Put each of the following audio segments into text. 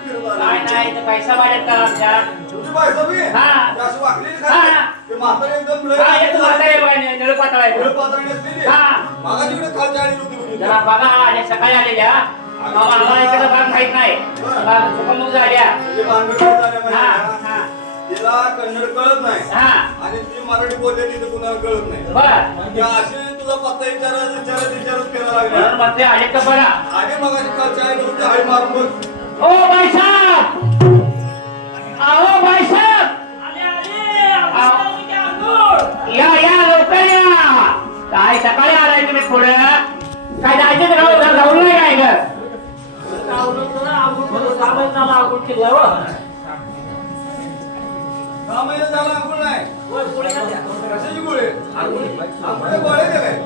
पैसा वाढत का आमच्या तुझी बायको बी? हा. ती अशी वाकलेली हा. खाली. ते म्हातारे एकदम लय हा येतो झाले. म्हातारे बाई, निळं पातळ आहे. डोळे पातळी नसलेली. हा. मागाची इकडे खालच्या आळीत होती बघ. जरा बघा आल्या सकाळी आलेल्या आम्हाला इकडे भाग माहीत नाही चुकामुक झाल्या तुझी भानगड कुठं झाल्या माहिती हा आहे का? तिला कन्नड कळत नाही हा आणि ती मराठी बोलते तिथं कुणाला कळत नाही. बर. अशी तुझा पत्ता विचारत विचारत विचारत म्हणून लागली. आले का बघा आणि मगाची खालच्या आळीत होती हाळी मारून बघ. ओ बाईसाहेब अहो बाईसाहेब सहा महिने झाला अंकुळ नाही. कशाची गोळी? आंघोळी. गोळे दे काय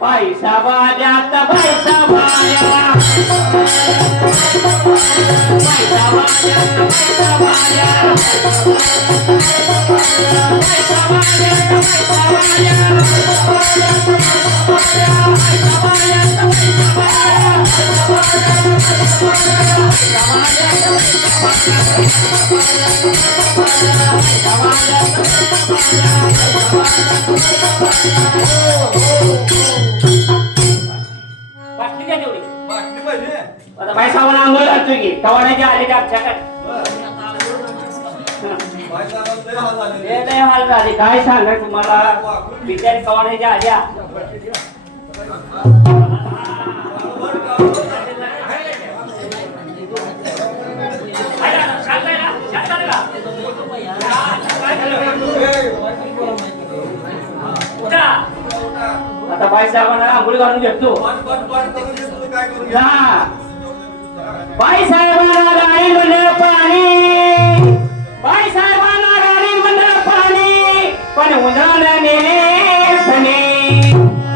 पैसा वाल्यात पैसा वाल्या. पैसा वाल्यात पैसा वाल्या. पैसा वाल्यात पैसा वाल्या बाटली द्या तेवढी बाटली पाहिजे आता पैसा मला आंघोळ घालतोय की कवाड्याच्या आले आमच्याकडे लय हाल झाले. काय सांगाय तुम्हाला? बिचारी हे आल्या आता बाई साहेबांना आंघोळ घालून घेतो. बाई साहेबांना पाणी. बाई साहेब पण. उन्हाळ्या नेले धने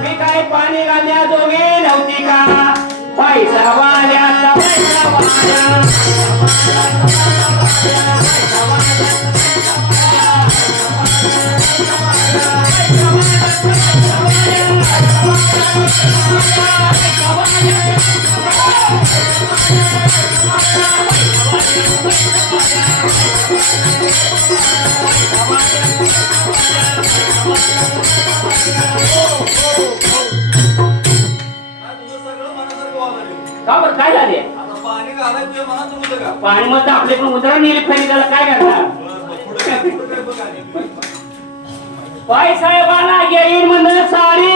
मी काय पाणी घालण्या जोगे नव्हती का? पैसा वाल्या पैसा वाल्या लागलं. का बरं काय झाले आता पाणी घालायचं तुझ्या मनात होतं का पाणी मग आपले पण उंदरा नेली खरी त्याला काय करणार बरं, बरं. पुढे काय पुढे काय बघ आणि. बाई साहेबांना घेईन म्हणलं साडी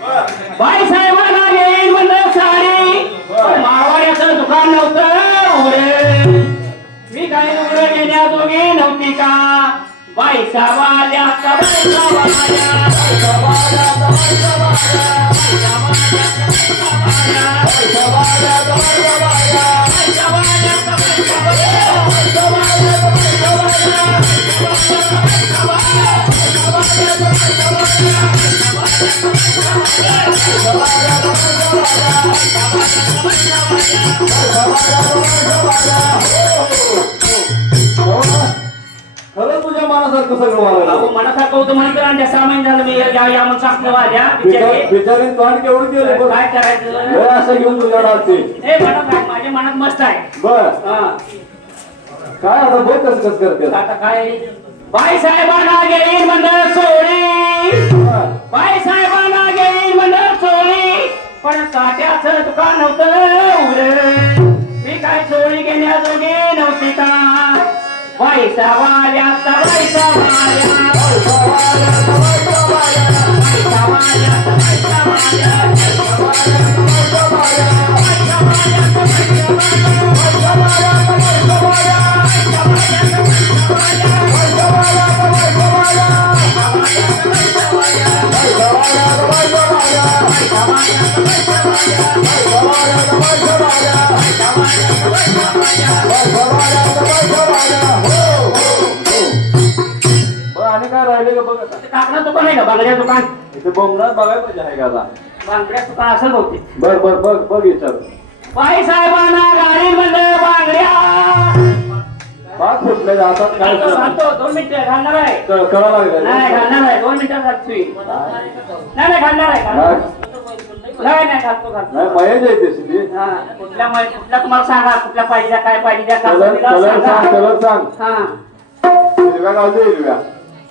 बरं. बाई साहेबांना घेईन म्हणलं साडी पण मारवाड्याचं दुकान नव्हतं उघडे मी काय उघडं घेण्याजोगी नव्हती का बाई साहेबाल्या हो. मनासारखं सगळं. अहो मनासारखं होतं म्हणून तर आणल्या सहा महिने झालं. मी या या म्हणून सांगतो बिचारे बिचारी- बिचारीने तोंड केवढं केलं. काय लय करायचं? असं घेऊन तुझ्या डालते हे मनात आहे माझ्या मनात मस्त आहे. बर. हा. काय आता बघ कसं कसं करते? आता काय? बाई साहेबांना गेली मंडळ सोडी बाई साहेबांना गेली मंडळ सोडी पण काट्याचं दुकान नव्हतं उघडं. मी काय चोरी घेण्याजोगे नव्हती का? बाई सावाल्या बाई सावाल्या बाई सावाल्या बाई सावाल्या बघ काकडा दुकान आहे का बांगड्याचं दुकान इथे बोमणार बघायला पाहिजे आहे का आता बांगड्याचं दुकान असेल बहुतेक बर बर बघ बघ विचार बाई साहेबांना गाडी म्हणलं बांगड्या पाच फुटले हातात काय. दोन मिनिटं घालणार आहे लागलं नाही घालणार आहे दोन मिनिटं घालतोय नाही नाही घालणार आहे घालणार. नाही नाही घालतो घालतो नाही महेश आहे ती हा कुठल्या मै- कुठल्या तुम्हाला सांगा कुठल्या पाहिजे काय पाहिजे कलर कलर सांग सांगा. कलर सांग हिरव्या घालते हिरव्या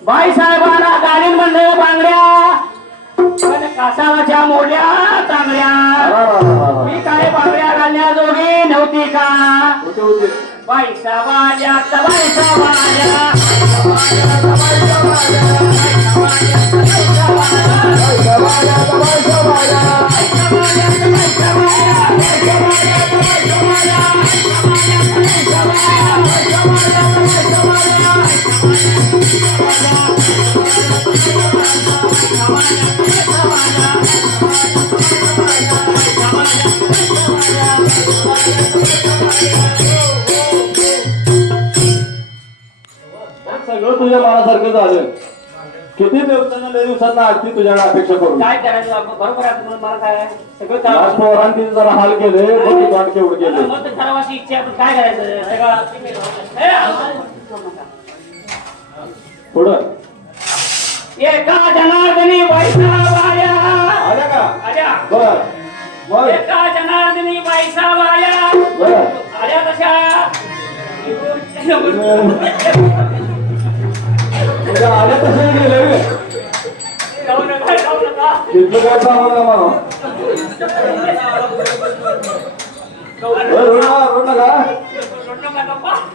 बाई साहेबांना गाडी म्हणलं बांगड्या पण कासाराच्या मोड्या रा. मी काय बांगड्या घालण्याजोगी नव्हती का? बाई सावाल्या बाई सावाल्या सगळं तुझ्या मनासारखं झालं. किती दिवसांना लय दिवसांना आरती तुझ्याकडे अपेक्षा करू? काय करायचं आपण? बरोबर आहे तुम्हाला मला काय आहे? सगळं आज करावं. पोरांनी जरा हाल केले बघ केवढं केलं? मग तर ठराव अशी इच्छा आहे, पण काय करायचं? सगळं पुढं. एका जनार्दनी बाईसा वाया आल्या का? आल्या. बर. एका जनार्दनी बाईसा वाया बर. आल्या कशा? तुझ्या तसं गेलं तिथलं काय सांगू नका मला नका,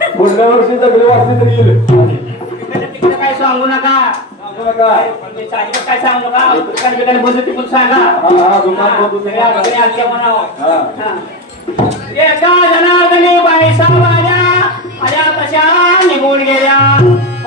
पुढल्या वर्षी जगली वाचली तरी येईल तिकडे काय सांगू नका म्हणजे काय सांगू नका ठिकाणी ती पण सांगा हा दुकान बोलू एका जनार्दने बाई वाल्या आल्या तशा निघून गेल्या.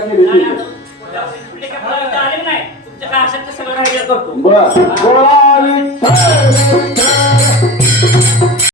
केली. आले नाही तुमचं काय असेल ते सगळं राहिलं करतो बर.